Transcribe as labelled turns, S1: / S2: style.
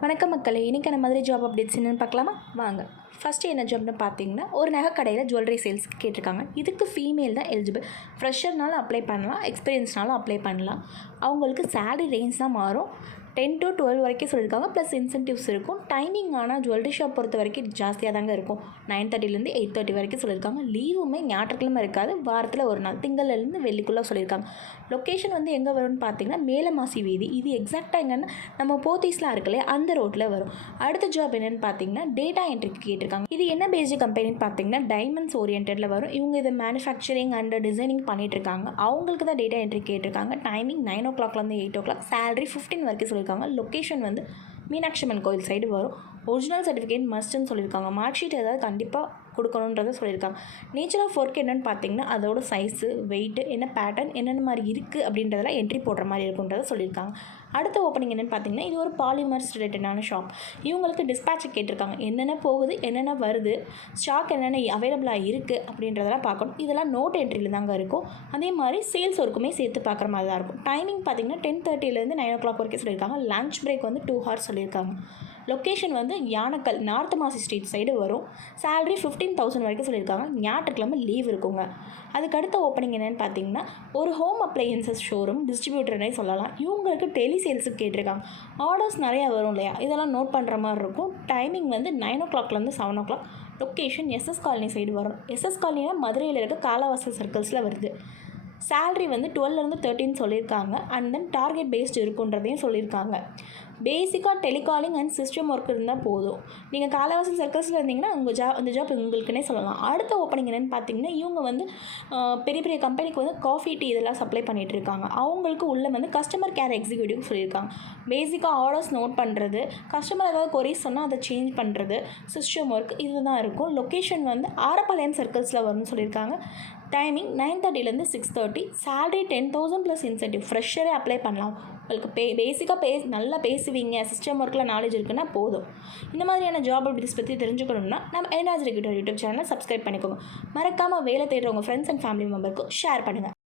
S1: வணக்கம் மக்களே அந்த மாதிரி ஜாப் அப்டேட்ஸ் என்னென்னு பார்க்கலாமா? வாங்க. ஃபஸ்ட்டு என்ன ஜாப்னு பார்த்தீங்கன்னா ஒரு நகை கடையில் ஜுவல்லரி சேல்ஸ்க்கு கேட்டிருக்காங்க. இதுக்கு ஃபீமேல் தான் எலிஜிபிள் ஃப்ரெஷர்னாலும் அப்ளை பண்ணலாம் எக்ஸ்பீரியன்ஸ்னாலும் அப்ளை பண்ணலாம். அவங்களுக்கு சேலரி ரேஞ்ச் தான் மாறும். டென் டு டுவெல் வரைக்கும் சொல்லியிருக்காங்க. ப்ளஸ் இன்சென்டிவ்ஸ் இருக்கும். டைமிங் ஆனால் ஜுவல்லரி ஷாப் பொறுத்த வரைக்கும் ஜாஸ்தியாக தாங்க இருக்கும். நைன் தேர்ட்டிலேருந்து எயிட் தேர்ட்டி வரைக்கும் சொல்லியிருக்காங்க. லீவுமே ஞாயிற்றுக்கிழமை இருக்காது. வாரத்தில் ஒரு நாள். திங்கள்லேருந்து வெள்ளிக்குள்ளே சொல்லியிருக்காங்க. லொக்கேஷன் வந்து எங்கே வரும்னு பார்த்தீங்கன்னா மேலமாசி வீதி. இது எக்ஸாக்டாக எங்கன்னா நம்ம போத்தீஸ்லாம் இருக்குல்லையே அந்த ரோட்டில் வரும். அடுத்த ஜாப் என்னென்னு பார்த்தீங்கன்னா டேட்டா என்ட்ரிக்கு கேட்டிருக்காங்க. இது என்ன பேஸ்டு கம்பெனின்னு பார்த்தீங்கன்னா டைமண்ட்ஸ் ஓரியன்டில் வரும். இவங்க இதை மேனுஃபேக்சரிங் அண்ட் டிசைனிங் பண்ணிகிட்டு இருக்காங்க. அவங்களுக்கு தான் டேட்டா என்ட்ரி கேட்டிருக்காங்க. டைமிங் நைன் ஓ கிளாக்லேருந்து eight o'clock salary fifteen வரைக்கும் சொல்லியிருக்காங்க. லொக்கேஷன் வந்து மீனாட்சி அம்மன் கோயில் சைடு வரும். ஒரிஜினல் சர்டிஃபிகேட் மஸ்ட்னு சொல்லியிருக்காங்க. மார்க் ஷீட் ஏதாவது கண்டிப்பாக கொடுக்கணுன்றதை சொல்லியிருக்காங்க. நேச்சர் ஆஃப் ஒர்க் என்னென்னு பார்த்தீங்கன்னா அதோட சைஸு வெயிட்டு என்ன பேட்டர்ன் என்னென்ன மாதிரி இருக்குது அப்படின்றதெல்லாம் என்ட்ரி போடுற மாதிரி இருக்குன்றதை சொல்லியிருக்காங்க. அடுத்த ஓப்பனிங் என்னென்னு பார்த்தீங்கன்னா இது ஒரு பாலிமர்ஸ் ரிலேட்டடான ஷாப் இவங்களுக்கு டிஸ்பேட்ச் கேட்டிருக்காங்க. என்னென்ன போகுது என்னென்ன வருது ஸ்டாக் என்னென்ன அவைலபிளாக இருக்குது அப்படின்றதெல்லாம் பார்க்கணும். இதெல்லாம் நோட் என்ட்ரியில் தாங்க இருக்கும். அதே மாதிரி சேல்ஸ் ஒர்க்குமே சேர்த்து பார்க்குற மாதிரி தான் இருக்கும். டைமிங் பார்த்தீங்கன்னா டென் தேர்ட்டிலேருந்து நைன் ஓ கிளாக் வரைக்கும் சொல்லியிருக்காங்க. லஞ்ச் பிரேக் வந்து டூ ஹவர்ஸ் சொல்லியிருக்காங்க. லொக்கேஷன் வந்து Yanaikkal north Masi street side வரும். சேலரி ஃபிஃப்டீன் தௌசண்ட் வரைக்கும் சொல்லியிருக்காங்க. ஞாயிற்றுக்கிழமை லீவ் இருக்குங்க. அதுக்கு அடுத்த ஓப்பனிங் என்னென்னு பார்த்தீங்கன்னா ஒரு ஹோம் அப்ளையன்சஸ் ஷோரூம் டிஸ்ட்ரிபியூட்டர்னே சொல்லலாம். இவங்களுக்கு டெலி சேல்ஸுக்கு கேட்டிருக்காங்க. ஆர்டர்ஸ் நிறையா வரும் இல்லையா? இதெல்லாம் நோட் பண்ணுற மாதிரி இருக்கும். டைமிங் வந்து நைன் ஓ கிளாக்லேருந்து seven o'clock location SS colony side வரும். எஸ்எஸ் காலனினா மதுரையில் இருக்க காலவாசல் சர்க்கிள்ஸில் வருது. சேல்ரி வந்து டுவெல்லேருந்து தேர்ட்டின் சொல்லியிருக்காங்க. அண்ட் தென் டார்கெட் பேஸ்டு இருக்குன்றதையும் சொல்லியிருக்காங்க. பேசிக்காக டெலிகாலிங் அண்ட் சிஸ்டம் ஒர்க் இருந்தால் போதும். நீங்கள் காலவாசல் சர்க்கஸில் இருந்தீங்கன்னா உங்கள் ஜாப் அந்த ஜாப் உங்களுக்குன்னே சொல்லலாம். அடுத்த ஓப்பனிங் என்னென்னு பார்த்தீங்கன்னா இவங்க வந்து பெரிய பெரிய கம்பெனிக்கு வந்து காஃபி டீ இதெல்லாம் சப்ளை பண்ணிகிட்டு இருக்காங்க. அவங்களுக்கு உள்ள வந்து கஸ்டமர் கேர் எக்ஸிக்யூட்டிவ் சொல்லியிருக்காங்க. பேசிக்காக ஆர்டர்ஸ் நோட் பண்ணுறது கஸ்டமர் ஏதாவது கொரிஸ் சொன்னால் அதை சேஞ்ச் பண்ணுறது சிஸ்டம் ஒர்க் இதுதான் இருக்கும். லொக்கேஷன் வந்து ஆரப்பாளையம் சர்க்கிள்ஸில் வரும்னு சொல்லியிருக்காங்க. Timing nine தேர்ட்டிலேருந்து six thirty. Salary ten thousand plus incentive ஃப்ரெஷ்ஷரே apply பண்ணலாம். உங்களுக்கு பே பேசிக்காக பே நல்லா பேசுவீங்க. சிஸ்டம் ஒர்க்கில் நாலேஜ் இருக்குன்னா போதும். இந்த மாதிரியான ஜாப் அப்டேட்ஸ் பற்றி தெரிஞ்சுக்கணும்னா நம்ம என்ஆர்ஜி ரெக்யூட்டர் யூடியூப் சேனலை சப்ஸ்கிரைப் பண்ணிக்கோங்க. மறக்காமல் வேலை தேடுறவங்க ஃப்ரெண்ட்ஸ் அண்ட் ஃபேமிலி மெம்பருக்கும் ஷேர் பண்ணுங்கள்